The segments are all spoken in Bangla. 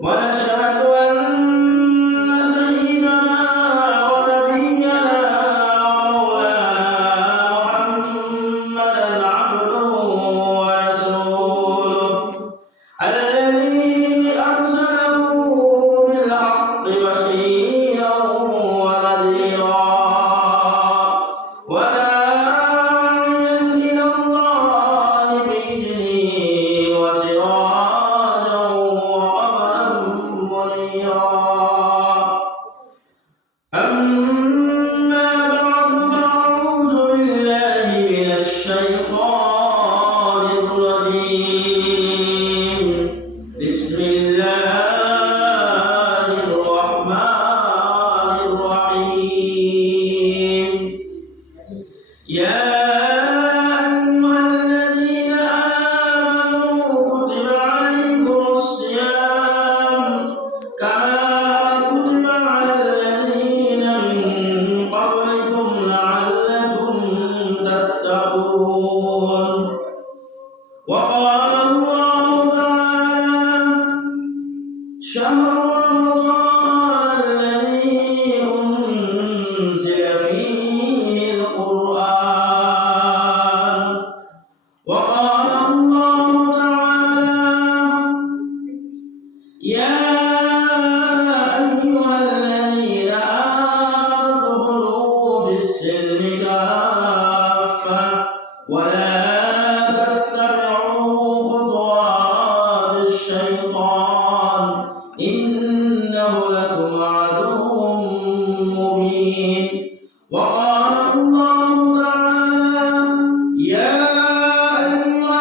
ونشهد أن سيدنا ونبينا ومولانا محمدا عبده ورسوله الذي أرسله بالحق بشيرا ونذيرا وداعيا إلى الله بإذنه وسراجا وقمرا منيرا. أما بعد فأعوذ بالله من الشيطان الرجيم. بسم الله الرحمن الرحيم. يا أيها الذين آمنوا كتب عليكم الصيام كما كتب على الذين من قبلكم لعلكم تتقون. وقال الله تعالى: شهر رمضان الذي أنزل فيه القرآن. وقال الله تعالى: يا أيها الذين آمنوا ادخلوا في السلم كافة ولا تتبعوا خطوات الشيطان إنه لكم عدو مبين. وقال الله تعالى: يا أيها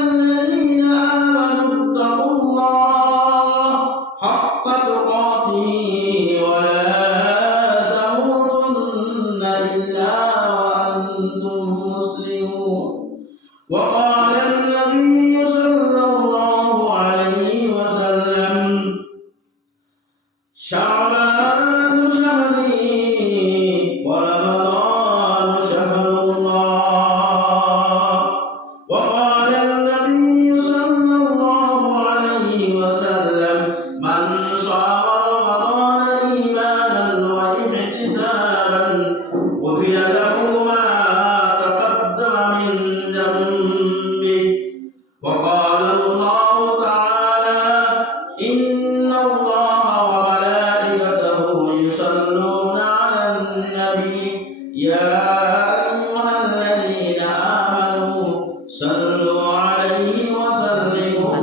الذين آمنوا اتقوا الله حق تقاته ولا تموتن إلا وأنتم مسلمون. وقال النبي صلى الله عليه وسلم: شعبان شهري ورمضان شهر الله. وقال النبي صلى الله عليه وسلم: من صام رمضان إيمانا واحتسابا غفر له ما تقدم من ذنبه. وقال الله تعالى: إن الله وملائكته يصلون على النبي يا أيها الذين آمنوا صلوا عليه وسلموا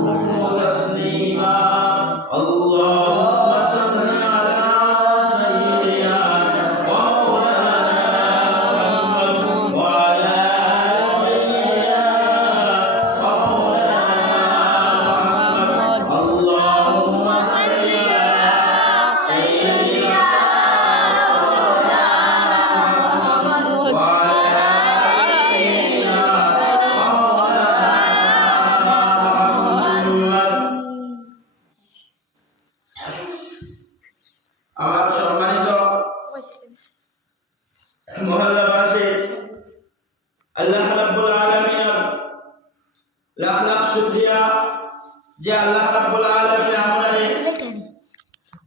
تسليما. اللهم صل على سيدنا ومولانا محمد وعلى آل سيدنا ومولانا محمد. اللهم صل على سيدنا ومولانا وعلى آل سيدنا ومولانا محمد. আমার সম্মানিত মহল্লাবাসী, আল্লাহ রাব্বুল আলামিনের লাখ লাখ শুকরিয়া যে আল্লাহ রাব্বুল আলামিন আমাদের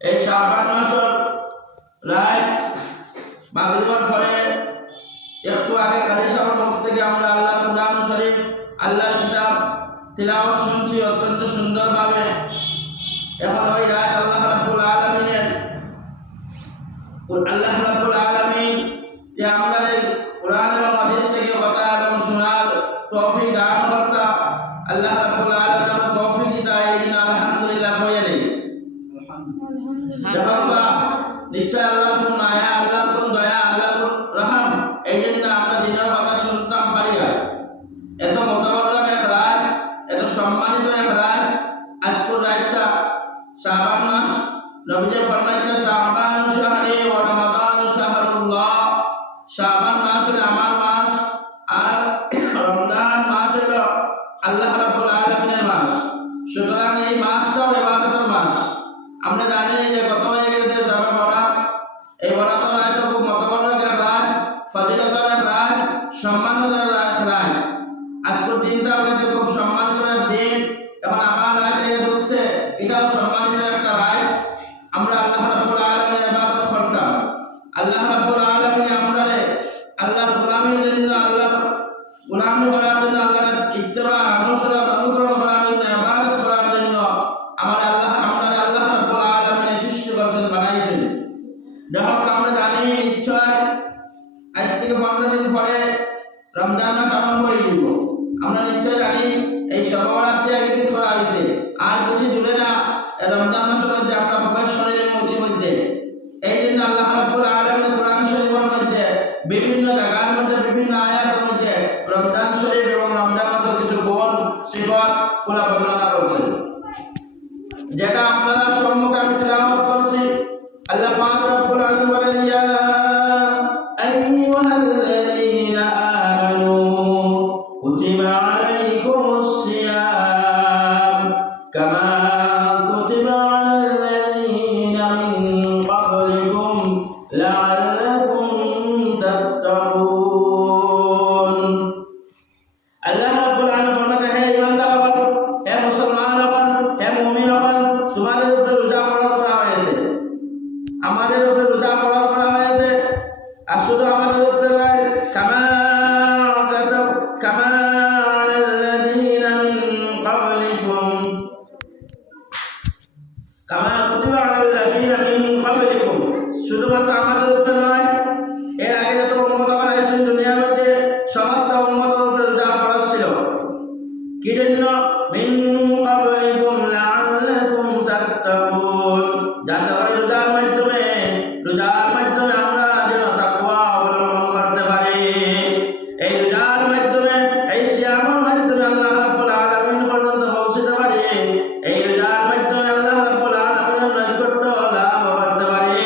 এই শাবান মাসের রাত মাগরিবের পরে একটু আগে গাড়ি সাহেবের মুখ থেকে আমরা আল্লাহর কুরআন শরীফ আল্লাহর কিতাব তিলাওয়াত শুনছি অত্যন্ত সুন্দরভাবে। এখন ওই রাত আল্লাহ রাব্বুল আলামিন যে আমাদের কোরআন এবং হাদিস থেকে কথা এবং শোনার তৌফিক দান করতা আল্লাহ রাব্বুল আলামিন আমাদের তৌফিক দিতা। এই দিন আলহামদুলিল্লাহ হয়ে নেই নিশ্চয় আল্লাহ কোন মায়া, আল্লাহ কোন দয়া, আল্লাহ কোন রহম। এই জন্য আমরা দিনের কথা শুনতাম পারিয়া। এত মতবরক এক রাত, এত সম্মানিত এক রাত আজকের রাতটা শাবান মাস। নবীজি ফরমাইতে শাবান শাহরি ওয়া রমাদান শাহরুল্লাহ। শাবান মাস হলো আমার মাস আর রমজান মাস হলো আল্লাহ রাব্বুল আলামিনের মাস। সুতরাং এই মাসটাও ইবাদতের মাস। আমরা জানি যে কত হয়ে গেছে শবে বরাত। এই বরাতের রাতটা খুব মতবরক এক রাত, ফজিলতের এক রাত, সম্মানের এক রাত। আজকের দিনটা দিনটাও কাছে খুব সম্মানিত একটা দিন। এখন আমার রায়টা ঢুকছে, এটাও সম্মানিত একটা রায়। আমরা আল্লাহ রাব্বুল আলামিনের ইবাদত করতাম। আল্লাহ রাব্বুল আলামিন আমাদের আল্লাহর গোলামির জন্য, আল্লাহর গোলামি করার জন্য, আল্লাহর ইত্তিবা অনুকরণ করার জন্য, ইবাদত করার জন্য আমাদের আল্লাহ রাব্বুল আলামিন সৃষ্টি করেছেন, বানাইছেন। দেখো আমরা জানি নিশ্চয় আজ থেকে 15 দিন পরে রমজান মাস আরম্ভ হয়ে যাব। আমরা নিশ্চয় জানি এই সর্বরাত্রি আয়োজিত করা হয়েছে। আর বেশি দূরে না, রমজান মাসের মধ্যে আমরা প্রবেশ শরীরের মধ্যে। এই জন্য আল্লাহ রাব্বুল আলামিন কোরআন শরীফের মধ্যে বিভিন্ন জায়গার মধ্যে বিভিন্ন আয়াতের মধ্যে রমজান শরীফ এবং রমজান মাসের কিছু গুণ সিফাত পুরা বর্ণনা করেছেন, যেটা আপনারা সম্মুখে আমি তেলাওয়াত করছি। আল্লাহ পাক রব্বুল আলামিন বলেন, ইয়া আইয়ুহাল্লাযীনা আমানু কুতিবা আলাইকুমুস সিয়াম কামা কুতিবা আলাল্লাযীনা মিন ক্বাবলিকুম লাআল্লাকুম তাত্তাকুন। আল্লাহ রাব্বুল আলামিন বলেন, হে ঈমানদারগণ, হে মুসলমানগণ, হে মুমিনগণ, তোমাদের উপরে রোজা ফরজ করা হয়েছে। আমাদের উপরে রোজা ফরজ করা হয়েছে। আর শুধু আমাদের উপরে নয়, কামা আলাল্লাযীনা মিন ক্বাবলিকুম, কামা কুতিবা আলাল্লাযীনা মিন ক্বাবলিকুম, শুধুমাত্র আমাদের উপরে নয়, এর আগে যত উম্মত হয়েছে দুনিয়ার মধ্যে সমস্ত উম্মতের উপরে রোজা ফরজ ছিল। কি জন্য? মিন ক্বাবলিকুম লাআল্লাকুম তাত্তাকুন, যাতে করে রোজার মাধ্যমে আমরা যেন তাকওয়া অবলম্বন করতে পারি। এই রোজার মাধ্যমে, এই সিয়ামের মাধ্যমে আল্লাহ রাব্বুল আলামিন পর্যন্ত পৌঁছতে পারি। এই রোজার মাধ্যমে আল্লাহ রাব্বুল আলামিনের নৈকট্য লাভ করতে পারি।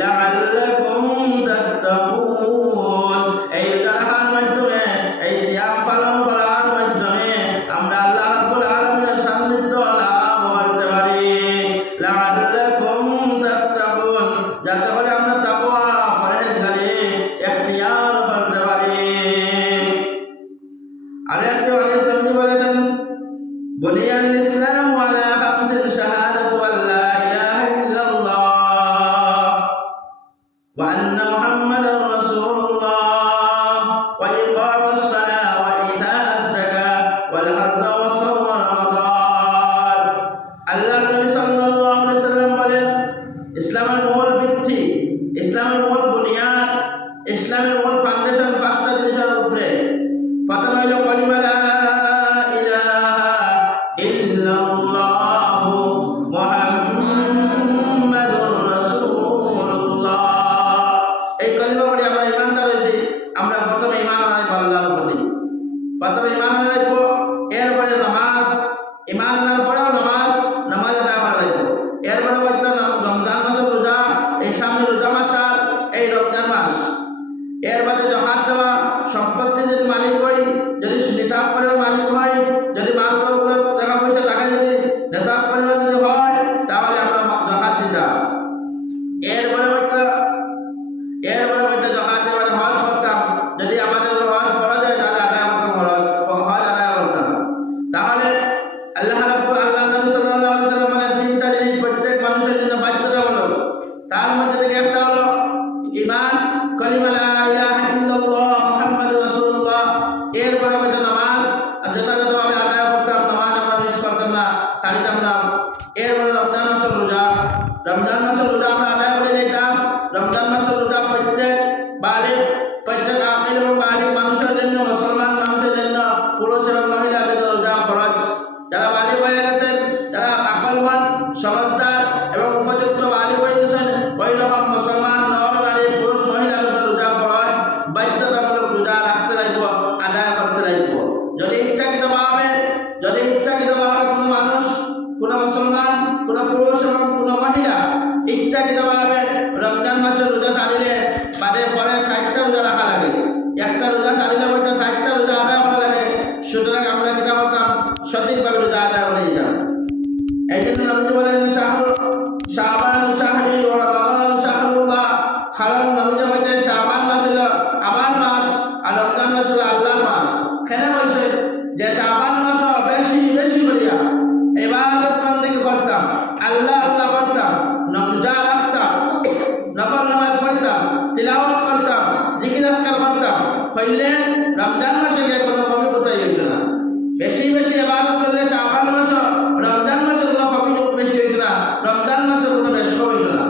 লাআল্লাকুম তাত্তাকুন, এই রোজা রাখার মাধ্যমে, এই সিয়াম পালন করার মাধ্যমে আমরা আল্লাহ রাব্বুল আলামিনের সান্নিধ্য লাভ করতে পারি। লাআল্লাকুম তাত্তাকুন, যাতে করে আমরা তাকওয়া পরহেজগারি ইখতিয়ার করতে পারি। আরেকটি হাদিস নবী বলেছেন, বুনিয়াল ইসলামু আলা খামসিন শাহাদাতু আল্লা ইলাহা ইল্লাল্লাহ ওয়া আন্না মুহাম্মাদার রাসূলুল্লাহ ওয়া ইকামাস সালাহ ওয়া ইতাআস যাকাত ওয়াল হাজ্জ ওয়া সাওম রমাদান। আল্লাহর নবী সাল্লাল্লাহু আলাইহি সাল্লাম বলেন, ইসলামের মূল ভিত্তি, ইসলামের মূল বুনিয়াদ, ইসলামের মূল ফাউন্ডেশন 5টা জিনিসের উপরে। প্রথম হলো কালিমা লা ইলাহা ইল্লাল্লাহু মুহাম্মাদুর রাসূলুল্লাহ। এই কালিমা পড়ে আমরা ঈমানদার হয়েছি। আমরা প্রথমে ঈমান আনবো আল্লাহর প্রতি, প্রথমে ঈমান আনবো, এরপরে নামাজ, ঈমান আনার পরেও নামাজ আদায় করা লাগবে। এরপরে হয়তো রমজান মাসের রোজা, এই সামনে রোজা মাস আর এই রমজান মাস। এরপরে যাকাত দেওয়া, সম্পত্তি যদি মালিক হই, যদি নিসাব পরিমাণ মালিক হয়, যদি মালগুলো টাকা পয়সা যদি নিসাব পরিমাণ যদি হয়, তাহলে আমরা যাকাত দিতাম। এরপরে হয়তো যাকাত দেওয়ার হজ করতাম, যদি আমাদের হজ ফরজ হয় তাহলে আদায় করতাম, হজ আদায় করতাম। তাহলে আল্লাহ নবী সাল্লাল্লাহু আলাইহি ওয়াসাল্লাম বলেন, 3টা জিনিস প্রত্যেক মানুষের জন্য বাধ্যতামূলক। তার মধ্যে থেকে একটা হলো ঈমান, কালিমা লা ইলাহা ইল্লাল্লাহ মুহাম্মাদুর রাসূলুল্লাহ। এরপরে হয়তো নামাজ যথাযথভাবে আদায় করতাম, নামাজ আমরা মিস করতাম না, ছাড়িতাম না। এরপরে রমজান মাসের রোজা আমরা আদায় করে যেতাম। রমজান মাসের রোজা প্রত্যেক আকিল এবং বালিগ মানুষের জন্য, মুসলমান মানুষের জন্য, পুরুষ এবং মহিলাদের জন্য রোজা ফরজ। যারা বালিগ হয়ে গেছেন, যারা আকলমান, সমঝদার এবং উপযুক্ত বালিগ হয়ে গেছেন, ওই রকম মুসলমান নর নারী, পুরুষ মহিলাদের জন্য রোজা ফরজ, বাধ্যতামূলক রোজা রাখতে লাগব, আদায় করতে লাগব। যদি ইচ্ছাকৃতভাবে কোনো মানুষ, কোনো মুসলমান, কোনো পুরুষ এবং কোনো মহিলা ইচ্ছাকৃতভাবে রমজান মাসের রোজা ছাড়িলে বাদে পরে 60টা রোজা রাখা লাগে। একটা রোজা ছাড়িলে হয়তো 60টা রোজা আদায় করা লাগে। সুতরাং আমরা কিনা করতাম, সঠিকভাবে রোজা আদায় করে দিতাম। এই জন্য নবী বলেন, শাবান শাহরি ওয়া রমাদান শাহরুল্লাহ। কারণ নবী বলেন শাবান মাস হলো আমার মাস আর রমজান মাস হলো আল্লাহর মাস। কেন বলছেন যে শাবান হইয়া ইবাদত বন্দেগী করতাম, আল্লাহ আল্লাহ করতাম, রোজা রাখতাম, নফল নামাজ পড়তাম, তিলাওয়াত করতাম, জিকির আজকার করতাম, হইলে রমজান মাসে গিয়ে কোনো কমি কোথায় হইত না। বেশি বেশি ইবাদত করলে শাবান মাস, রমজান মাসে কোনো কমি বেশি হইত না, রমজান মাসে কোনো বেশি হইত না।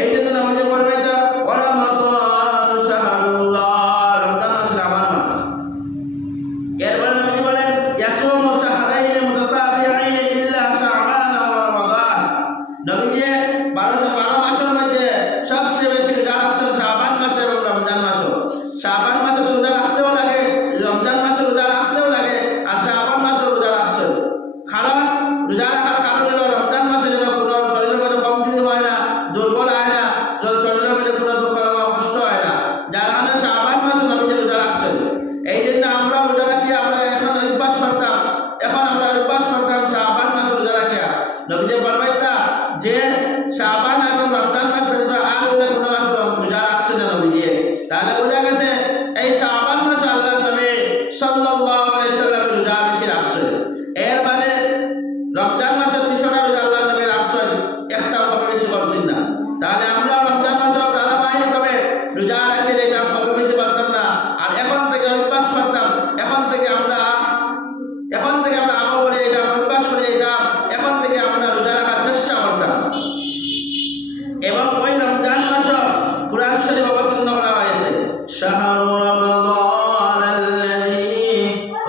এই জন্য নামাজে পড়বে তো রমাদান শাহরুল্লাহ, রমজান মাসের আমার মাস। এরপরে নবী বলেন ইয়াসুমু শাহরাইন মুতাতাবিআইন ইল্লা শাবান ওয়া রমাদান। নবী যে 12 মাসের মধ্যে সবচেয়ে বেশি রোজা রাখছেন শাবান মাসে এবং রমজান মাসে। শাবান মাসে রোজা রাখতেও লাগে, রমজান মাসে রোজা রাখতেও লাগে, আর শাবান মাসে রোজা রাখছেন। কারণ রোজা রাখার কারণ হলো রমজান মাসে যেন কোনো শরীরের মধ্যে কমজোরি হয় না, দুর্বল হয় না, শরীরের মধ্যে কোনো দুঃখ কষ্ট হয় না, যার কারণে শাবান মাসে নবী রোজা রাখছেন। এই জন্য আমরা রোজা রাখি, আমরা এখন অভ্যাস করতাম, এখন আমরা অভ্যাস করতাম শাবান মাসে রোজা রাখিয়া। নবী যে ফরমাইতা যে শাবান এবং রমজান মাস পর্যন্ত আর অন্য কোনো মাস রোজা রাখছে না নবী দিয়ে, তাহলে বোঝা গেছে এই শাবান মাসে আল্লাহ নবী সাল্লাল্লাহু আলাইহি সাল্লাম রোজা বেশি রাখছে। এর মানে রমজান মাসে 300টা রোজা আল্লাহ নবী রাখছেন, একটা কম বেশি করছেন না। তাহলে আমরা রমজান মাসে ধারাবাহিকভাবে রোজা রাখতে যেতাম, কম বেশি করতাম না, আর এখন থেকে অভ্যাস করতাম, এখন থেকে আমরা আমল করে যেতাম, অভ্যাস করে যেতাম, এখন থেকে আমরা রোজা রাখার চেষ্টা করতাম। এবং ওই রমজান মাসে কুরআন শরীফ অবতীর্ণ করা হয়েছে শাহরু রমাদান আল্লাযী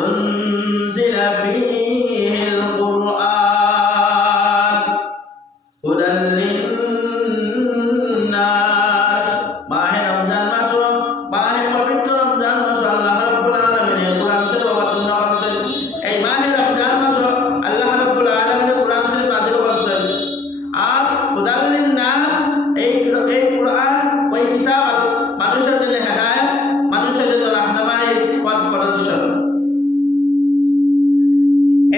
উনজিলা ফীহিল কুরআন হুদাল লিন্নাস। মাহে রমজান মাস, মাহে পবিত্র রমজান মাস আল্লাহ রাব্বুল আলামিন কুরআন শরীফ অবতীর্ণ করেছেন। এই মাহে রমজান মাস আল্লাহ রাব্বুল আলামিন কুরআন শরীফ নাযিল করেছেন। আর হুদাল লিন্নাস এই কুরআন, ওই কিতাব মানুষের জন্য হেদায়েত, মানুষের জন্য রাহনুমাই, পথ প্রদর্শন।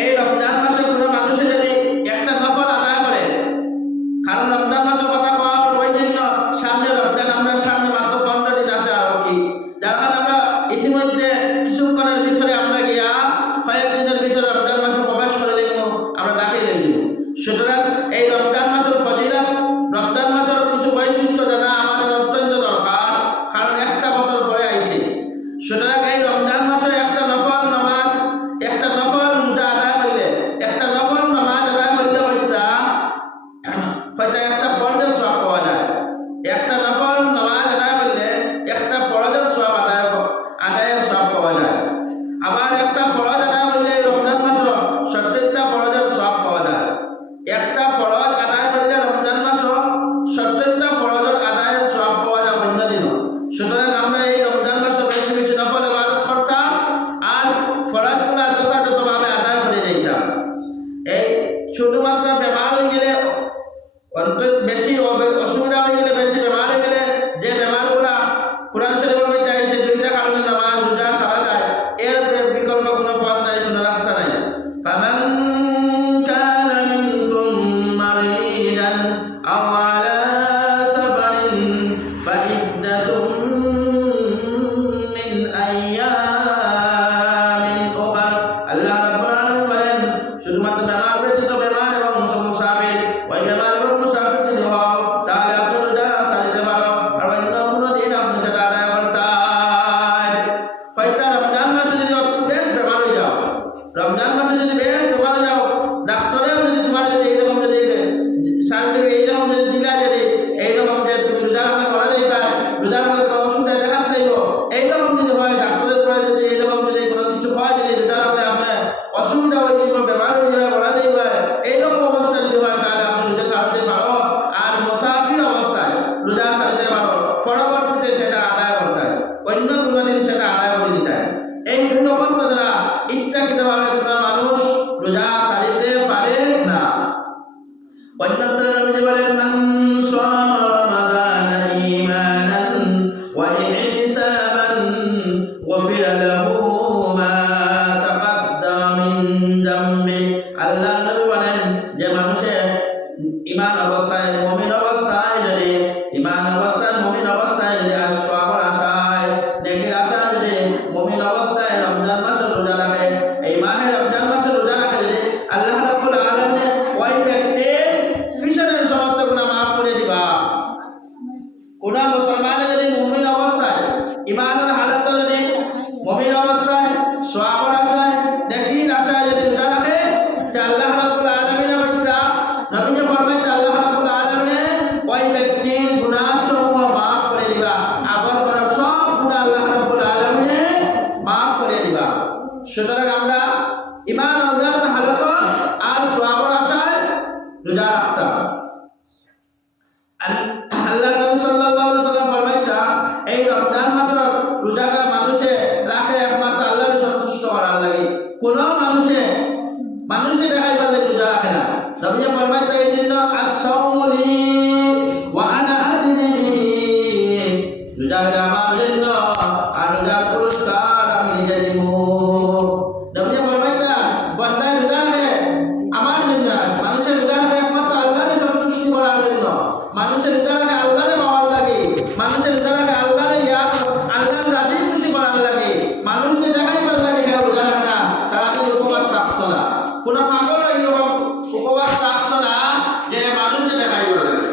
এই রমজান মাসে কোনো মানুষের যদি একটা নফল আদায় করে, কারণ রমজান মাসের কথা কওয়া ওই জন্য সামনে রমজান, আমরা সামনে মাত্র 15 দিন আসে আর কি, যার কারণে আমরা ইতিমধ্যে কিছুক্ষণের ভিতরে আমরা গিয়া কয়েকদিনের ভিতরে রমজান মাসে প্রবেশ করে দেখব, আমরা দাখিল হয়ে যাব। সুতরাং এই রমজান মাসের ফজিলত, রমজান মাসের কিছু বৈশিষ্ট্য জানা আমাদের অত্যন্ত দরকার, কারণ একটা বছর পরে আইছে। সুতরাং এই রমজান মাসে একটা নফল নামাজ, একটা নফল রোজা আদায় করলে, একটা নফল নামাজ আদায় করতে হয়তো একটা ফরজের সওয়াব পাওয়া যায়। একটা নফল নামাজ আদায় করলে একটা ফরজের সওয়াব আদায়ের সওয়াব পাওয়া যায়। আবার একটা ফরজ আদায় করলে রমজান মাসে 70টা ফরজের সওয়াব পাওয়া যায়। একটা ফরজ আদায় করলে রমজান মাসে 70টা ফরজের আদায়ের সওয়াব পাওয়া যায় অন্য দিনও। সুতরাং আমরা এই রমজান মাসে বেশি বেশি নফল ইবাদত করতাম, আর ফরজগুলো যথাযথভাবে আদায় করে যেতাম। এই শুধুমাত্র বেমার হয়ে গেলে, বেশি অসুবিধা হয়ে গেলে, বেশি বেমার হয়ে গেলে, যে বেমারগুলা কুরআন শরীফের মধ্যে আছে, 2টা কারণে নামাজ রোজা সারা যায়, এর বিকল্প কোনো পথ নাই, কোনো রাস্তা নাই। ফামান কানা মিনকুম মারিদান আও আলা সাফারিন ফাইদ্দাতুম মিন আইয়ামিন উখরা। আল্লাহ রাব্বুল আলামিন বলেন শুধুমাত্র বেমার ব্যতীত, বেমার এবং মুসাফির, ওই বেমার এবং মুসাফির যদি হও তাহলে আপনি রোজা সারিতে পারো, আর অন্য কোনো দিন আপনি সেটা আদায় করতে। হয়তো রমজান মাসে যদি বেশ বেমার হয়ে যাও, রমজান মাসে যদি বেশ বেমার হয়ে যাও, ডাক্তারেও যদি তোমার যদি এইরকম যদি সার্টিফিকেট এইরকম যদি দিলা, যদি এইরকম যে তুমি রোজা রাখলে করা যাই পারে, রোজা রাখলে কোনো অসুবিধা দেখাতে লাগবো, এইরকম যদি হয়, ডাক্তারের পরে যদি এইরকম যদি কোনো কিছু হয়, যদি রোজা রাখলে আপনার অসুবিধা হয়ে যাবে, বেমার হয়ে যাবে, করা যাই পারে, এইরকম অবস্থা যদি হয় তাহলে আপনি রোজা ছাড়তে পারো। আর মুসাফির অবস্থায় রোজা ছাড়তে পারো, পরবর্তীতে সেটা আদায় করতে হয়, অন্য কোনো দিন সেটা আদায় করে দিতে হয়। এই দুই অবস্থা ছাড়া ইচ্ছাকৃতভাবে কোনো মানুষ রোজা ছাড়তে পারে না। অন্যত্র নবী বলেন মান সামা রমাদানা ঈমানান ওয়া ইহতিসাবান গুফিরা লাহু মা তাকাদ্দামা মিন যামবি। আল্লাহ নবী বলেন যে মানুষের ঈমান অবস্থায়, মুমিন অবস্থায় যদি, ঈমান অবস্থায়, মুমিন অবস্থায় যদি সওয়াবের আশায়, নেকির আশায় যদি মুমিন অবস্থায় রমজান মাসে রোজা রাখে, এই মাহে রমজান মাসে রোজা রাখে, যদি ইমান রমজানের হালত আর সওয়াবের আশায় রোজা রাখতাম। আল্লাহ নবী সাল্লাল্লাহু আলাইহি ওয়াসাল্লাম ফরমাইতা এই রমজান মাসের রোজাটা মানুষে রাখে একমাত্র আল্লাহর সন্তুষ্ট করার লাগি। কোন মানুষে দেখাইবার লাগি রোজা রাখে না। নবী ফরমাইতা এই জন্য আস-সাওমু লি ওয়া আনা আজজি বিহি, রোজাটা আমার জন্য আর রোজার পুরস্কার আমি নিজে দিব। নবী ফরমাইতা বান্দা রোজা রাখে আমার জন্য, মানুষের রোজা রাখে একমাত্র আল্লাহর সন্তুষ্টি করার জন্য, মানুষের রোজা রাখে আল্লাহরে পাওয়ার লাগে, মানুষের রোজা রাখে আল্লাহরে আল্লাহর রাজি খুশি করার লাগে। মানুষ যে দেখাইবার লাগে কেউ রোজা রাখে না, তারা তো উপবাস রাখতো না। কোন পাগল এরকম উপবাস রাখতো না যে মানুষকে দেখাইবার লাগে।